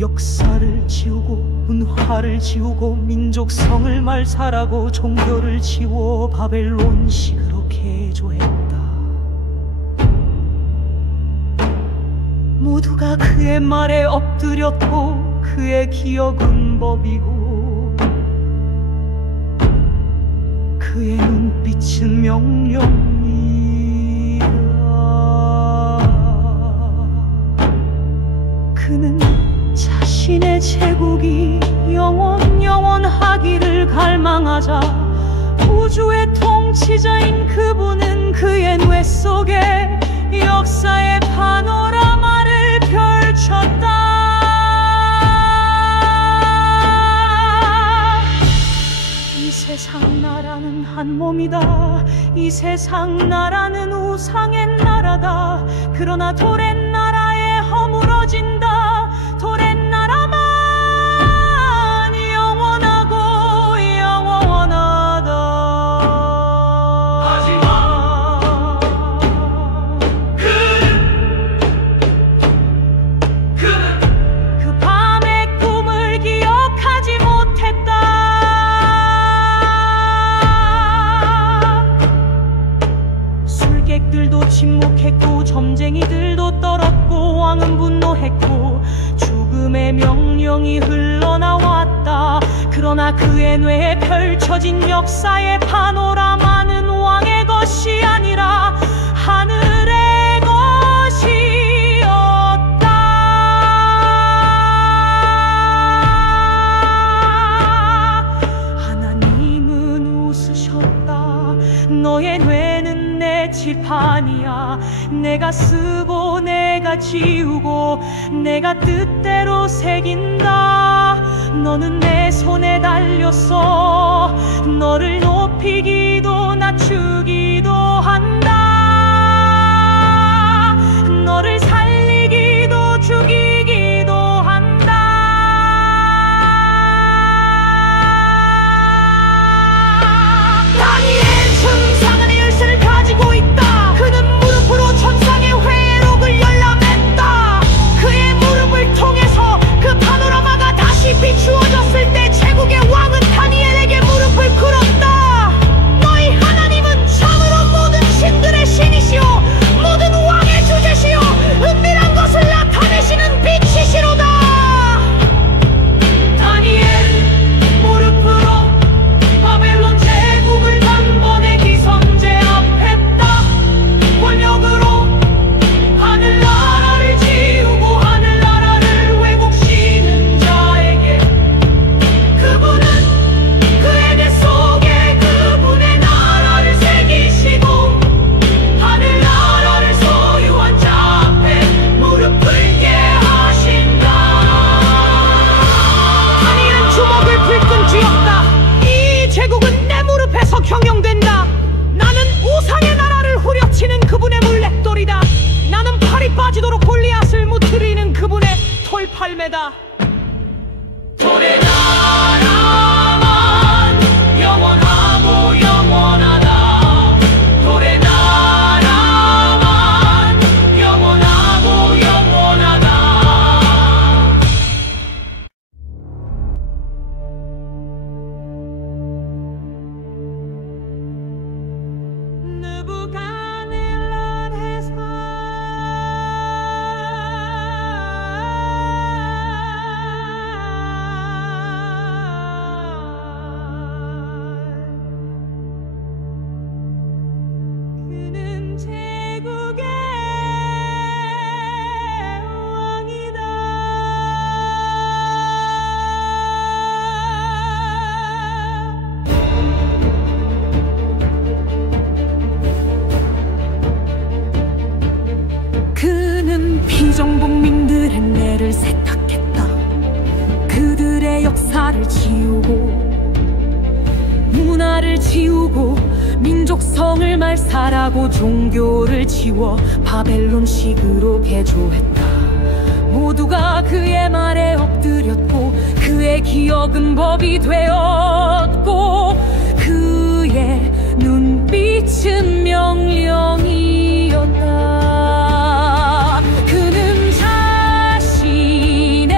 역사를 지우고 문화를 지우고 민족성을 말살하고 종교를 지워 바벨론식으로 개조했다. 모두가 그의 말에 엎드렸고 그의 기억은 법이고 그의 눈빛은 명령이라. 그는 자신의 제국이 영원하기를 갈망하자 우주의 통치자인 그분은 그의 뇌 속에 역사의 파노라마를 펼쳤다. 이 세상 나라는 한 몸이다. 이 세상 나라는 우상의 나라다. 그러나 돌의 나라에 허물어진다. 돌의 나라만 영원하고 영원하다. 하지만 그는 그 밤의 꿈을 기억하지 못했다. 술객들도 침묵했고 점쟁이들도 떨었고 왕은 분노했고 죽음의 명령이 흘러나왔다. 그러나 그의 뇌에 펼쳐진 역사의 파노라마는 왕의 것이 아니라 하늘의 것이었다. 하나님은 웃으셨다. 너의 뇌는 내 칠판이야. 내가 쓰고 내가 지우고 내가 뜻대로 새긴다. 너는 내 손에 달렸어. 너를 높이기도 낮추기도 한다. 너를 살리기도 죽이기도 한다. 다니엘 천상의 열쇠를 가지고 있다. 그는 무릎으로 천상의 회록을 열람했다. 그의 무릎을 통해서 그 파노라마가 다시 비추어졌을 때 제국의 왕은 다니엘에게 무릎을 꿇었다. 너희 하나님은 참으로 모든 신들의 신이시오. 모든 왕의 주제시오. 은밀한 것을 나타내시는 빛이시로다. 다니엘 무릎으로 바벨론 제국을 단번에 기선제압했다. 권력으로 하늘나라를 지우고 하늘나라를 왜곡시는 자에게 그분은 그의 뇌 속에 그분의 나라를 새기시고 하늘나라를 소유한 자 앞에 무릎 꿇게 하신다. 다니엘은 주먹을 불끈 쥐었다. 이 제국은 내 무릎에서 경영된다. 나는 우상의 나라를 후려치는 그분의 물맷돌이다. 나는 팔이 빠지도록 골리앗을 무트리는 그분의 털팔매다. 돌의 나라만 영원하고 영원하다. 돌의 나라만 영원하고 영원하다. 그는 제국의 왕이다. 그는 피정복민들의 뇌를 세탁했다. 그들의 역사를 지우고 문화를 지우고 민족성을 말살하고 종교를 지워 바벨론식으로 개조했다. 모두가 그의 말에 엎드렸고 그의 기억은 법이 되었고 그의 눈빛은 명령이었다. 그는 자신의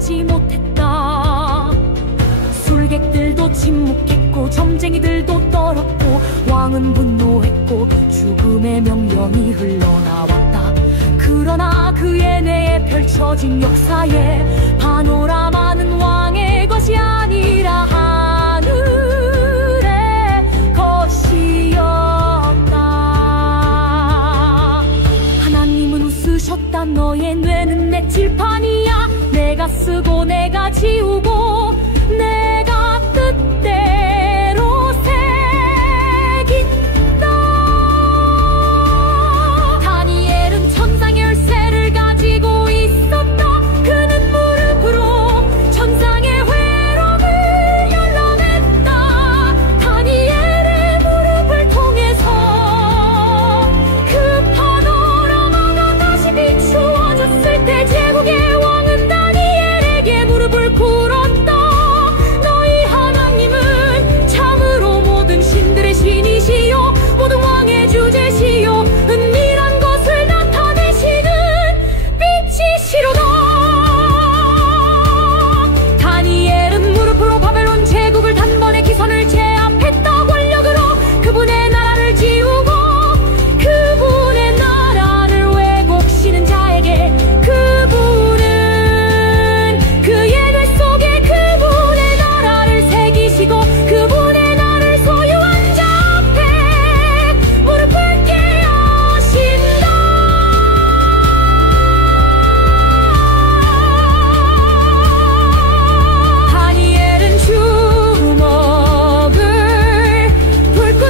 하지 못했다. 술객들도 침묵했고 점쟁이들도 떨었고 왕은 분노했고 죽음의 명령이 흘러나왔다. 그러나 그의 뇌에 펼쳐진 역사의 파노라마는 왕의 것이 아니라 하늘의 것이었다. 하나님은 웃으셨다. 너의 뇌는 내 칠판이야. 내가 쓰고 내가 지우고 내가 뜻대로 새긴다. 다니엘은 천상의 열쇠를 가지고 있었다. 그는 무릎으로 천상의 회록을 열어냈다. 다니엘의 무릎을 통해서 그 파노라마가 다시 비추어졌을 때 제국의 왕은 다니엘에게 무릎을 꿇었다. 너희 하나님은 참으로 모든 신들의 신이시요 모든 왕의 주제시요 은밀한 것을 나타내시는 빛이시로다. 다니엘은 무릎으로 바벨론 제국을 단번에 기선을 제압했다. 권력으로 그분의 나라를 지우고 그분의 나라를 왜곡시는 자에게 그분은 그의 뇌 속에 그분의 나라를 새기시고 그분의 나라를 소유한 자 앞에 무릎 꿇게 하신다. 다니엘은 주먹을 불끈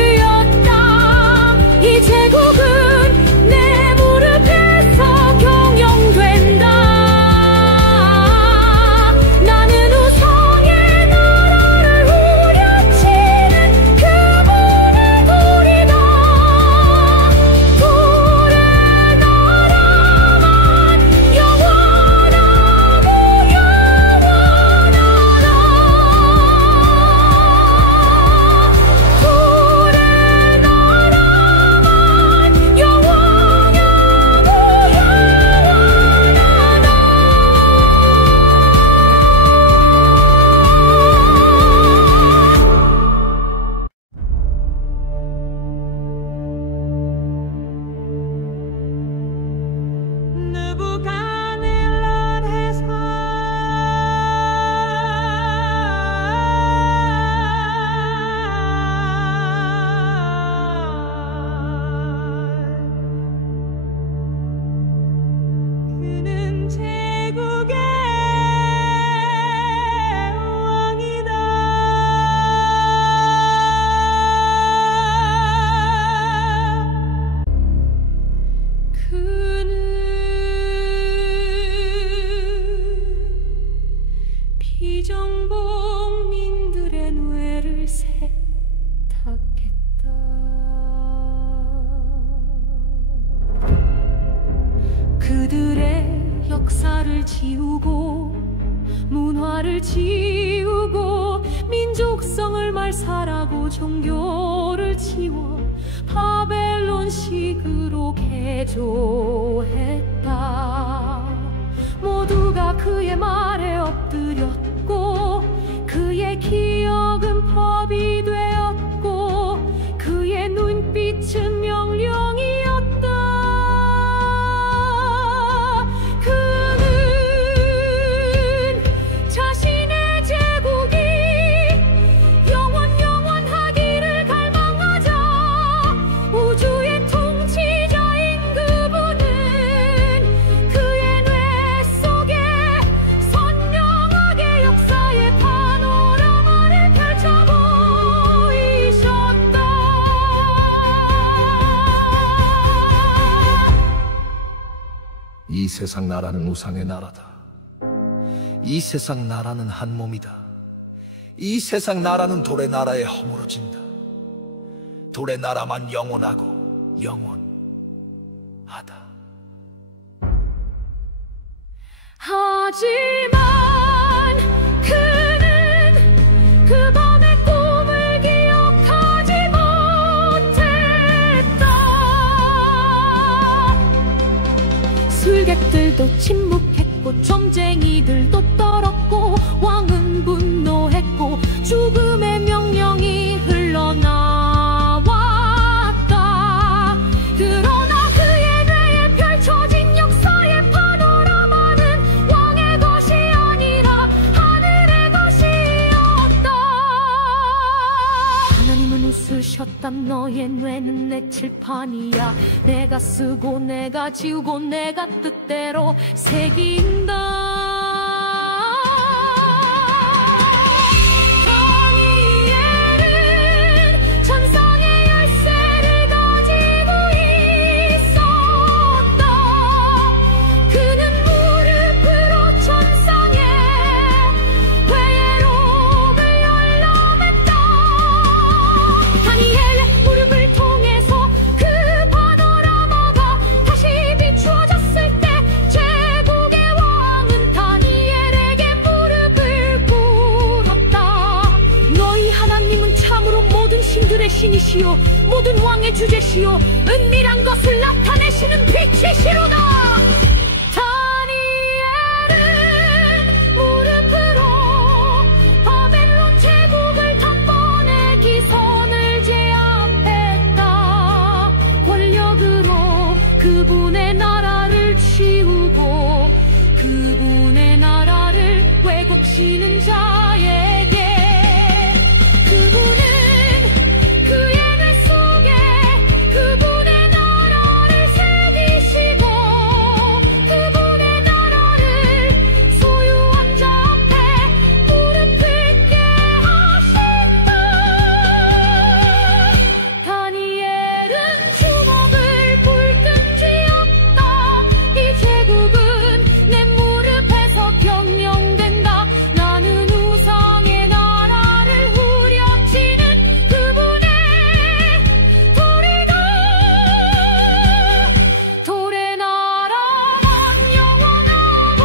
쥐었다. 이 제국은 내 무릎에서 경영된다. 나는 우상의 나라를 후려치는 그분의 돌이다. 돌의 나라만 영원하고 영원하다. 돌의 나라만 영원하고 그는 제국의 왕이다. 그는 비정복민들의 뇌를 세탁했다. 그들의 역사를 지우고 문화를 지우고 민족성을 말살하고 종교를 지워 바벨론식으로 개조했다. 모두가 그의 말에 엎드렸고 그의 기억은 법이 되었고 그의 눈빛은 명령이었다. 그는 자신의 제국이 영원하기를 갈망하자. 우주의 통치자인 그분은 그의 뇌 속에 선명하게 역사의 파노라마를 펼쳐 보이셨다. 이 세상 나라는 우상의 나라다. 이 세상 나라는 한 몸이다. 이 세상 나라는 돌의 나라에 허물어진다. 돌의 나라만 영원하고 영원하다. 하지만 그는 그 밤의 꿈을 기억하지 못했다. 술객들도 침묵했고 곧 점쟁이들도 떨었고 왕은 분노했고 죽음의 명령이 흘러나왔다. 그러나 그의 뇌에 펼쳐진 역사의 파노라마는 왕의 것이 아니라 하늘의 것이었다. 하나님은 웃으셨다. 너의 뇌는 내 칠판이야. 내가 쓰고 내가 지우고 내가 뜻대로 새긴다. 다니엘은 천상의 열쇠를 가지고 있었다. 그는 무릎으로 천상의 회로를 열람했다. 다니엘의 무릎을 통해서 그 파노라마가 다시 비추어졌을 때 제국의 왕은 다니엘에게 무릎을 꿇었다. 너희 하나님은 참으로 모든 신들의 신이시요 모든 왕의 주제시요 은밀한 것을 나타내시는 빛이시로다. 다니엘은 무릎으로 바벨론 제국을 단번에 기선을 제압했다. 권력으로 그분의 나라를 치우고 그분의 나라를 왜곡시는 자에게 그분은 그의 뇌 속에 그분의 나라를 새기시고 그분의 나라를 소유한 자 앞에 무릎 꿇게 하신다. 다니엘은 주먹을 불끈 쥐었다. 이 제국은 내 무릎에서 경영된다. 나는 우상의 나라를 후려치는 그분의 돌이다. 돌의 나라만 영원하고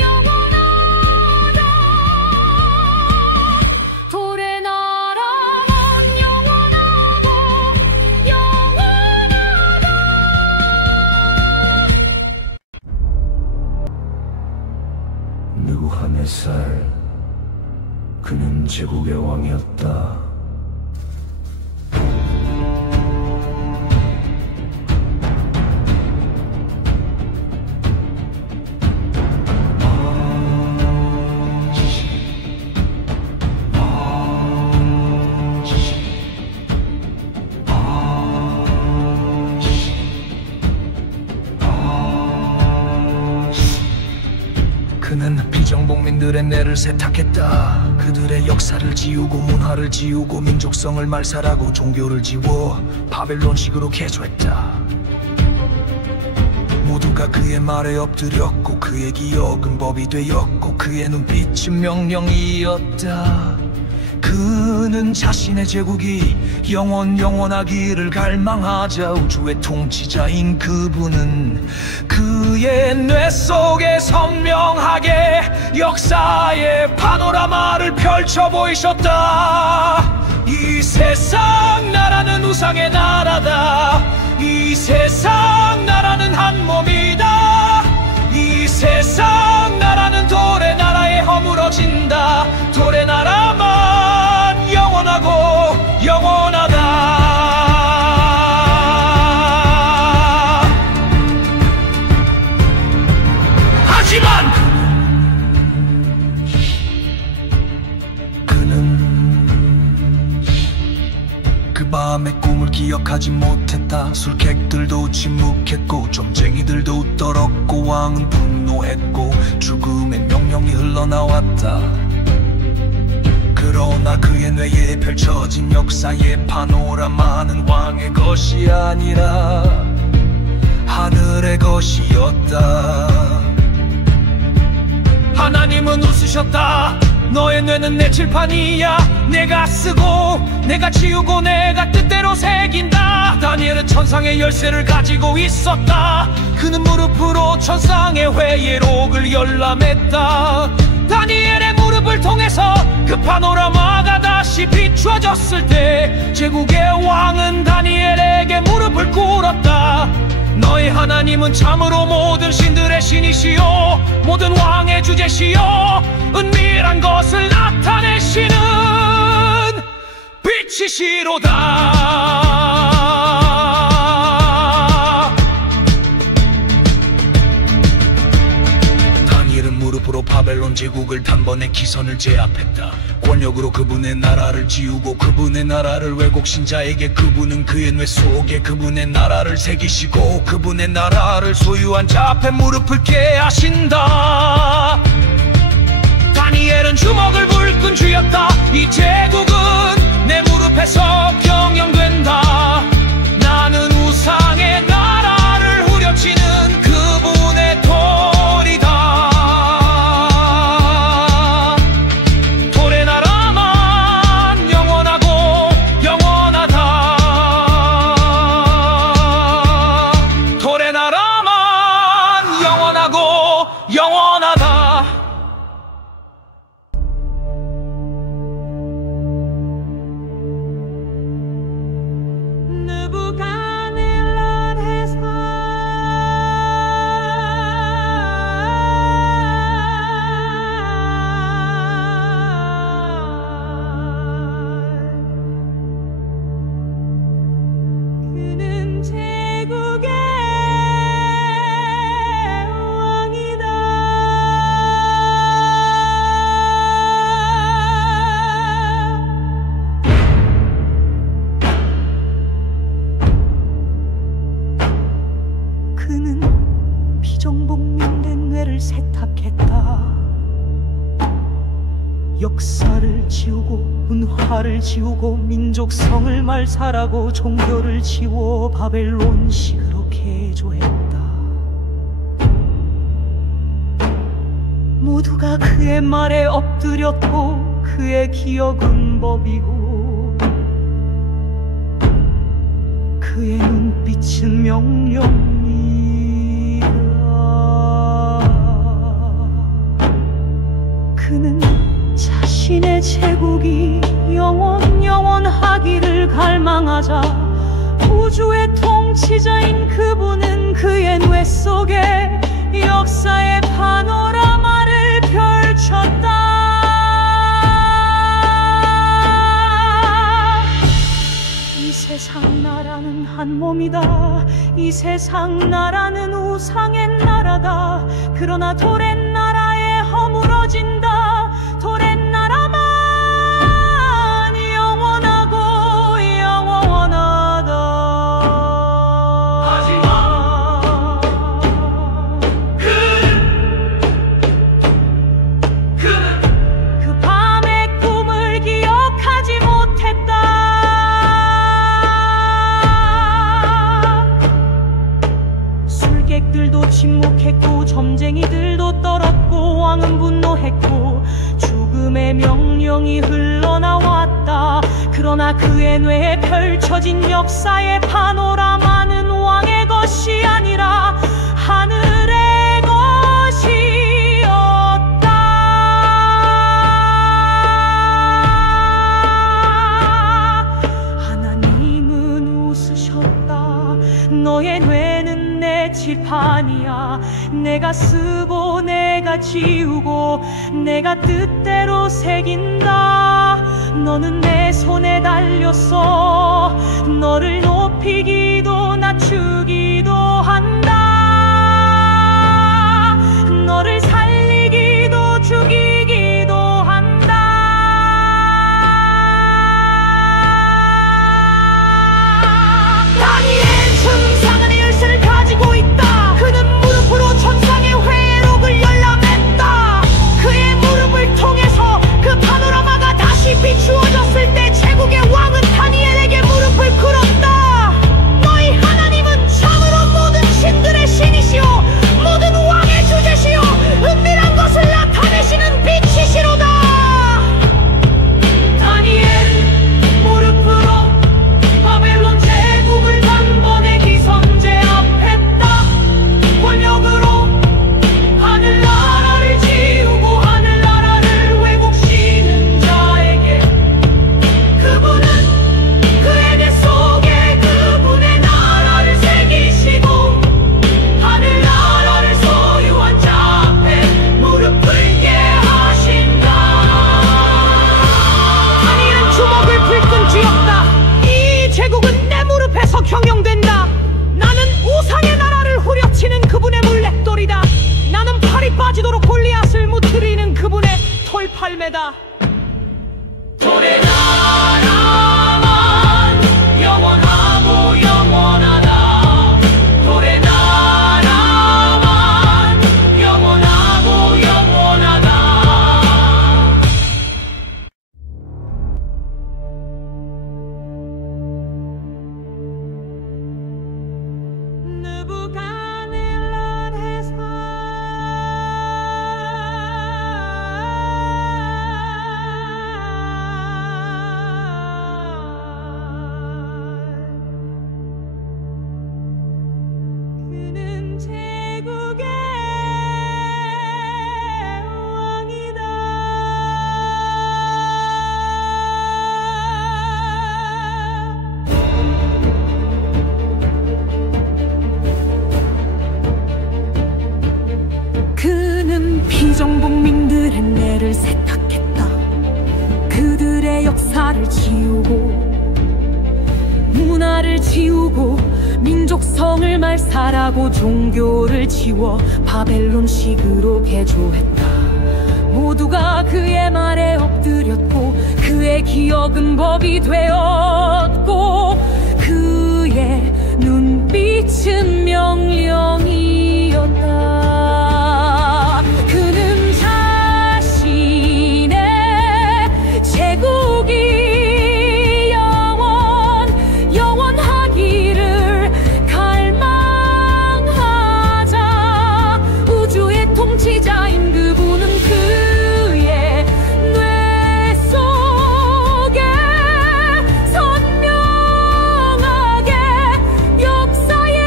영원하다. 돌의 나라만 영원하고 영원하다. 느부갓네살, 그는 제국의 왕이었다. 그는 비정복민들의 뇌를 세탁했다. 그들의 역사를 지우고 문화를 지우고 민족성을 말살하고 종교를 지워 바벨론식으로 개조했다. 모두가 그의 말에 엎드렸고 그의 기억은 법이 되었고 그의 눈빛은 명령이었다. 그는 자신의 제국이 영원하기를 갈망하자 우주의 통치자인 그분은 그의 뇌 속에 선명하게 역사의 파노라마를 펼쳐 보이셨다. 이 세상 나라는 우상의 나라다. 이 세상 나라는 한 몸이다. 이 세상 나라는 돌의 나라에 허물어진다. 돌의 나라만 영원하고 영원하다. 하지만 그는 그 밤의 꿈을 기억하지 못했다. 술객들도 침묵했고 점쟁이들도 떨었고 왕은 분노했고 죽음의 명령이 흘러나왔다. 그러나 그의 뇌에 펼쳐진 역사의 파노라마는 왕의 것이 아니라 하늘의 것이었다. 하나님은 웃으셨다. 너의 뇌는 내 칠판이야. 내가 쓰고 내가 지우고 내가 뜻대로 새긴다. 다니엘은 천상의 열쇠를 가지고 있었다. 그는 무릎으로 천상의 회의록을 열람했다. 다니엘의 무릎을 통해서 그 파노라마가 다시 비추어졌을 때 제국의 왕은 다니엘에게 무릎을 꿇었다. 너의 하나님 하나님은 참으로 모든 신들의 신이시요 모든 왕의 주제시요 은밀한 것을 나타내시는 빛이시로다. 다니엘은 무릎으로 바벨론 제국을 단번에 기선을 제압했다. 권력으로 그분의 나라를 지우고 그분의 나라를 왜곡신자에게 그분은 그의 뇌 속에 그분의 나라를 새기시고 그분의 나라를 소유한 자 앞에 무릎을 꾀하신다. 다니엘은 주먹을 불끈 쥐었다. 이 제국은 내 무릎에서 경영된다. 나는 우상의 나라를 후려치는 그분의 돌이다. 돌의 나라만 영원하고 영원하다. 돌의 나라만 영원하고 영원하다. 그는 피정복민된 뇌를 세탁했다. 역사를 지우고 문화를 지우고 민족성을 말살하고 종교를 지워 바벨론식으로 개조했다. 모두가 그의 말에 엎드렸고 그의 기억은 법이고 그의 눈빛은 명령이다. 그는 자신의 제국이 영원하기를 갈망하자 우주의 통치자인 그분은 그의 뇌 속에 역사의 파노라마를 펼쳤다. 이 세상 나라는 한 몸이다. 이 세상 나라는 우상의 나라다. 그러나 돌의 나라에 허물어진다. 돌의 나라만 영원하고 영원하다. 하지만 그는 그 밤의 꿈을 기억하지 못했다. 술객들도 침묵했고 점쟁이들도 떨었고 왕은 분노했고 죽음의 명령이 흘러나왔다. 그러나 그의 뇌에 펼쳐진 역사의 파노라마는 왕의 것이 아니라 하늘의 것이었다. 하나님은 웃으셨다. 너의 뇌는 내 칠판이야. 내가 쓰고 내가 지우고 내가 뜻대로 새긴다. 너는 내 손에 달렸어. 너를 높이기도 낮추기도 한다. 너를 살리기도 죽이기도 한다. 다니엘 천상의 열쇠를 가지고 있다. 그는 무릎으로 천상의 회록을 열람했다. 그의 무릎을 통해서 그 파노라마가 다시 비추어졌을 때 제국의 왕은 다니엘에게 무릎을 꿇었다. 너희 하나님은 참으로 모든 18매다. 돌의 나라만 영원하고 영원하다. 돌의 나라만 영원하고 영원하다. 그는 제국의 왕이다. 그는 피정복민들의 뇌를 세탁했다. 그들의 역사를 지우고 문화를 지우고 민족성을 말살하고 종교를 지워 바벨론식으로 개조했다. 모두가 그의 말에 엎드렸고 그의 기억은 법이 되었고 그의 눈빛은 명령이었다. 그는 자신의 제국이 영원하기를 갈망하자. 우주의 통치자인 그분은 그의 뇌 속에 선명하게 역사의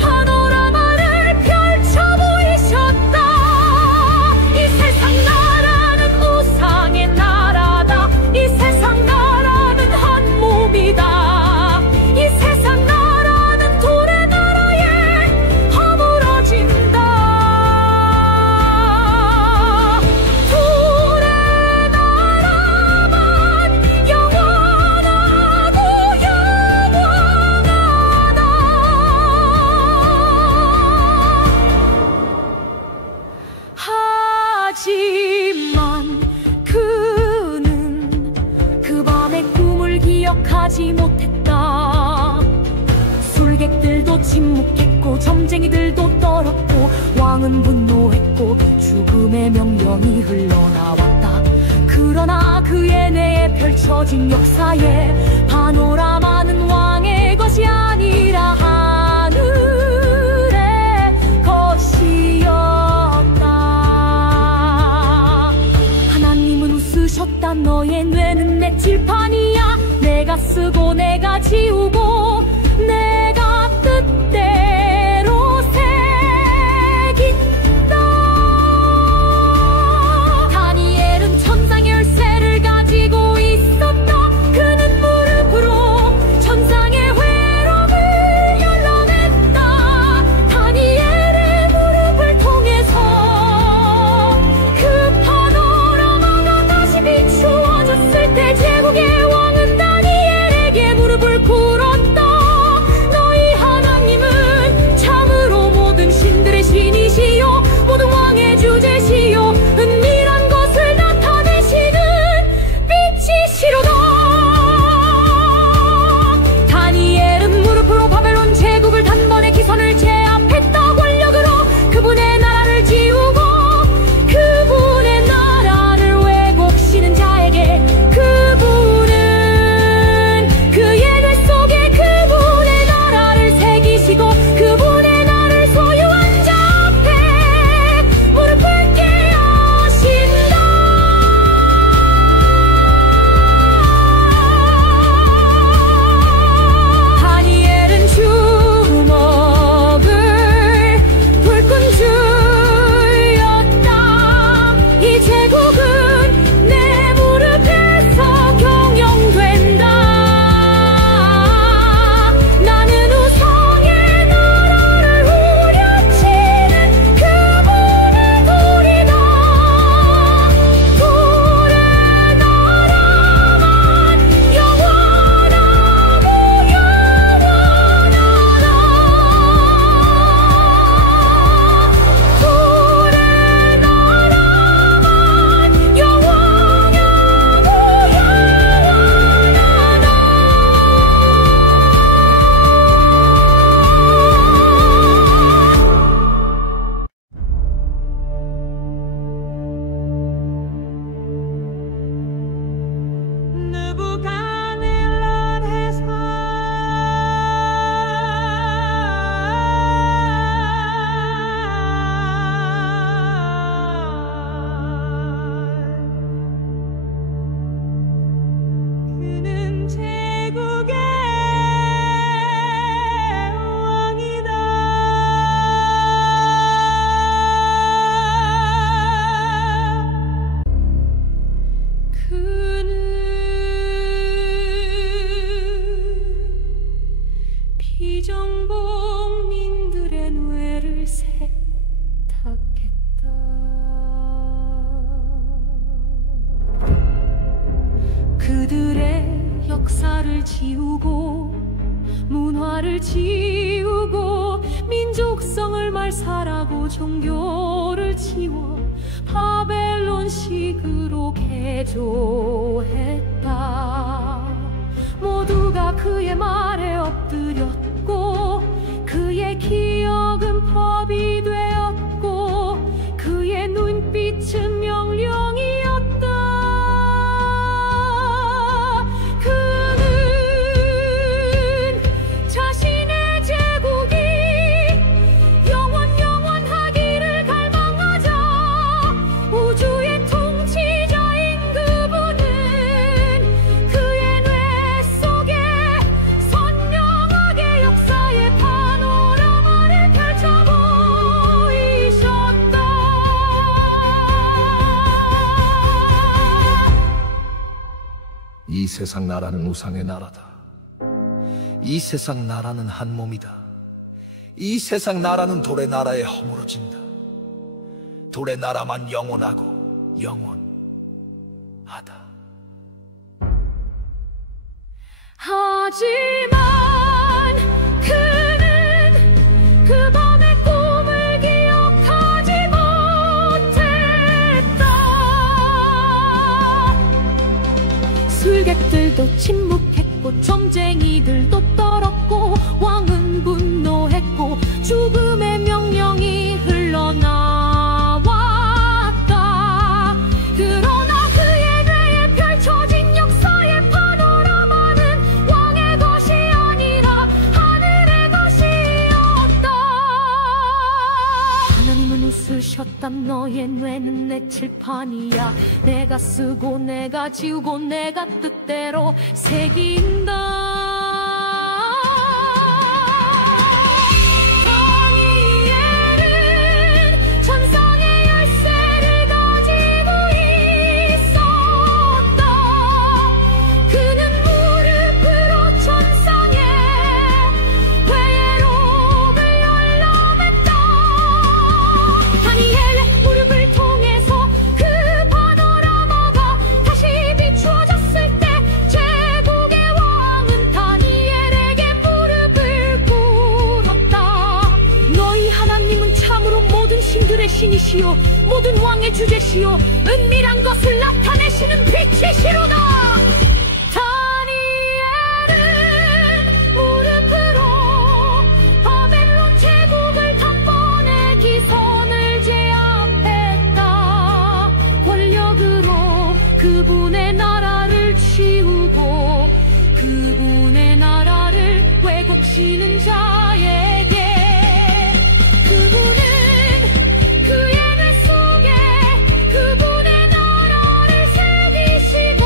파노라마를 펼쳐 보이셨다. 이 세상 나라는 우상의 나라다. 이 세상 나라는 한 몸이다. 이 세상 나라는 돌의 나라에 허물어진다. 돌의 나라만 영원하고 영원하다. 하지만 그는 그 밤의 꿈을 기억하지 못했다. 술객들도 침묵했고 점쟁이들도 떨었고 왕은 분노했고 죽음의 명령이 흘러나왔다. 그러나 그의 뇌에 펼쳐진 역사의 파노라마는 왕의 것이 아니라 하늘의 것이었다. 하나님은 웃으셨다. 너의 뇌는 내 칠판이야. 내가 쓰고 내가 지우고 내가 뜻대로 새긴다. 다니엘은 천상의 열쇠를 가지고 있었다. 그는 무릎으로 천상의 회로를 열어냈다. 다니엘의 무릎을 통해서 그 파노라마가 다시 비추어졌을 때 제국의 왕은 다니엘에게 무릎을 꿇었다. 길을 세탁했다. 그들의 역사를 지우고 문화를 지우고 민족성을 말살하고 종교를 지워 바벨론식으로 개조했다. 모두가 그의 말에 엎드렸고 그의 기억은 법이 되었고 그의 눈빛은 명령이었다. 그는 자신의 제국이 영원하기를 갈망하자 우주의 통치자인 그분은 그의 뇌 속에 선명하게 역사의 파노라마를 펼쳐 보이셨다. 이 세상 나라는 우상의 나라다. 이 세상 나라는 한 몸이다. 이 세상 나라는 돌의 나라에 허물어진다. 돌의 나라만 영원하고 영원하다. 하지만 그는 그 밤의 꿈을 기억하지 못했다. 술객들도 침묵했고 점쟁이들도 떨었고 왕은 분노했고 죽음의 명령이 흘러나왔다. 그러나 그의 뇌에 펼쳐진 역사의 파노라마는 왕의 것이 아니라 하늘의 것이었다. 하나님은 웃으셨다. 너의 뇌는 내 칠판이야. 내가 쓰고 내가 지우고 내가 뜻대로 새긴다. 다니엘은 천상의 열쇠를 가지고 있었다. 그는 무릎으로 천상의 회로를 열람했다. 다니엘의 무릎을 통해서 그 파노라마가 다시 비추어졌을 때 제국의 왕은 다니엘에게 무릎을 꿇었다. 너희 하나님은 참으로 모든 신들의 신이시요 모든 왕의 주제시요 은밀한 것을 나타내시는 빛이시로다. 다니엘은 무릎으로 바벨론 제국을 단번에 기선을 제압했다. 권력으로 그분의 나라를 치우고 그분의 나라를 왜곡시는 자에게 그분은 그의 뇌 속에 그분의 나라를 새기시고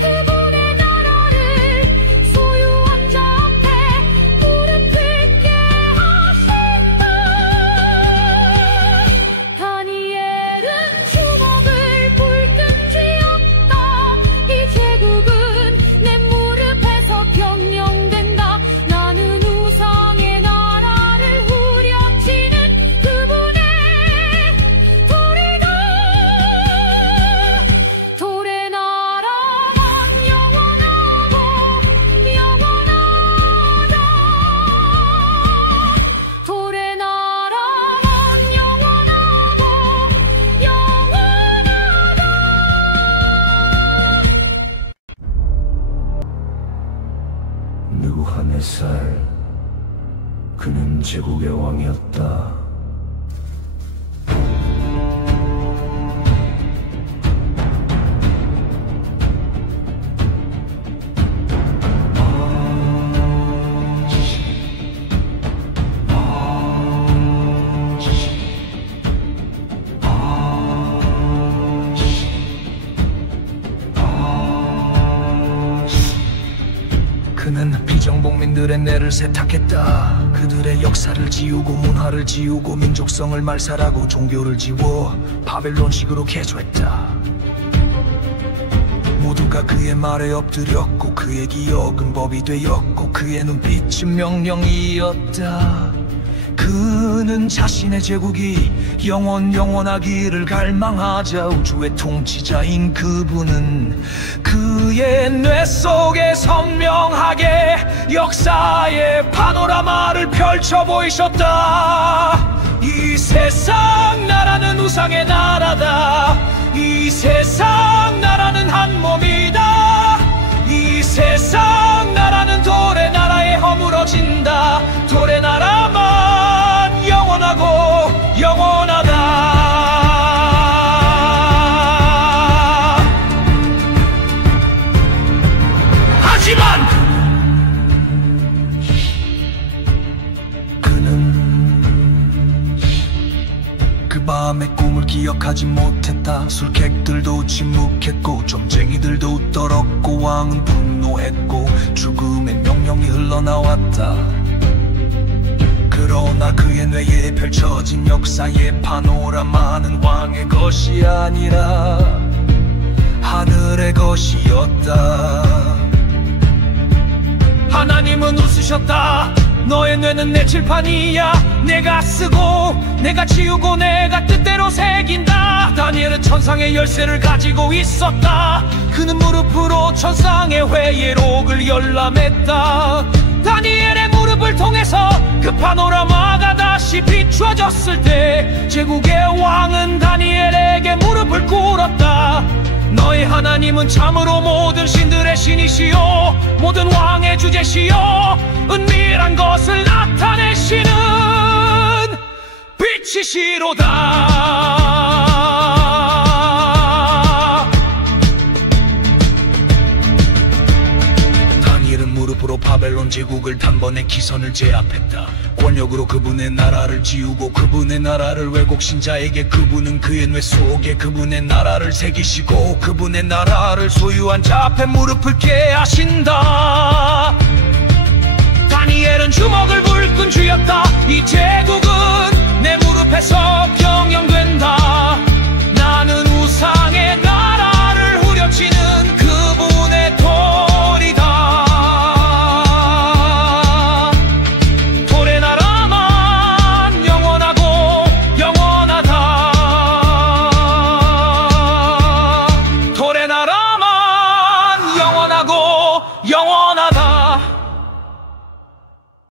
그분의 나라를 소유한 자 앞에 무릎 꿇게 하신다. 다니엘은 주먹을 불끈 쥐었다. 이 제국은 내 무릎에서 경영된다. 나는 우상의 나라를 후려치는 그분의 돌이다. 돌의 나라만 영원하고 영원하다. 돌의 나라만 영원하고 영원하다. 느부갓네살, 그는 제국의 왕이었다. 그는 비정복민들의 뇌를 세탁했다. 그들의 역사를 지우고 문화를 지우고 민족성을 말살하고 종교를 지워 바벨론식으로 개조했다. 모두가 그의 말에 엎드렸고 그의 기억은 법이 되었고 그의 눈빛은 명령이었다. 그는 자신의 제국이 영원하기를 갈망하자 우주의 통치자인 그분은 그의 뇌 속에 선명하게 역사의 파노라마를 펼쳐 보이셨다. 이 세상 나라는 우상의 나라다. 이 세상 나라는 한 몸이다. 이 세상 나라는 돌의 나라에 허물어진다. 돌의 나라만 영원하고 영원하다. 하지만 그는 그 밤의 꿈을 기억하지 못했다. 술객들도 침묵했고 점쟁이들도 떨었고 왕은 분노했고 죽음의 명령이 흘러나왔다. 그러나 그의 뇌에 펼쳐진 역사의 파노라마는 왕의 것이 아니라 하늘의 것이었다. 하나님은 웃으셨다. 너의 뇌는 내 칠판이야. 내가 쓰고 내가 지우고 내가 뜻대로 새긴다. 다니엘은 천상의 열쇠를 가지고 있었다. 그는 무릎으로 천상의 회의록을 열람했다. 다니엘의 무릎을 통해서 그 파노라마가 다시 비추어졌을 때 제국의 왕은 다니엘에게 무릎을 꿇었다. 너의 하나님은 참으로 모든 신들의 신이시요 모든 왕의 주제시요 은밀한 것을 나타내시는 빛이시로다. 무릎으로 바벨론 제국을 단번에 기선을 제압했다. 권력으로 그분의 나라를 지우고 그분의 나라를 왜곡신자에게 그분은 그의 뇌 속에 그분의 나라를 새기시고 그분의 나라를 소유한 자 앞에 무릎을 깨하신다.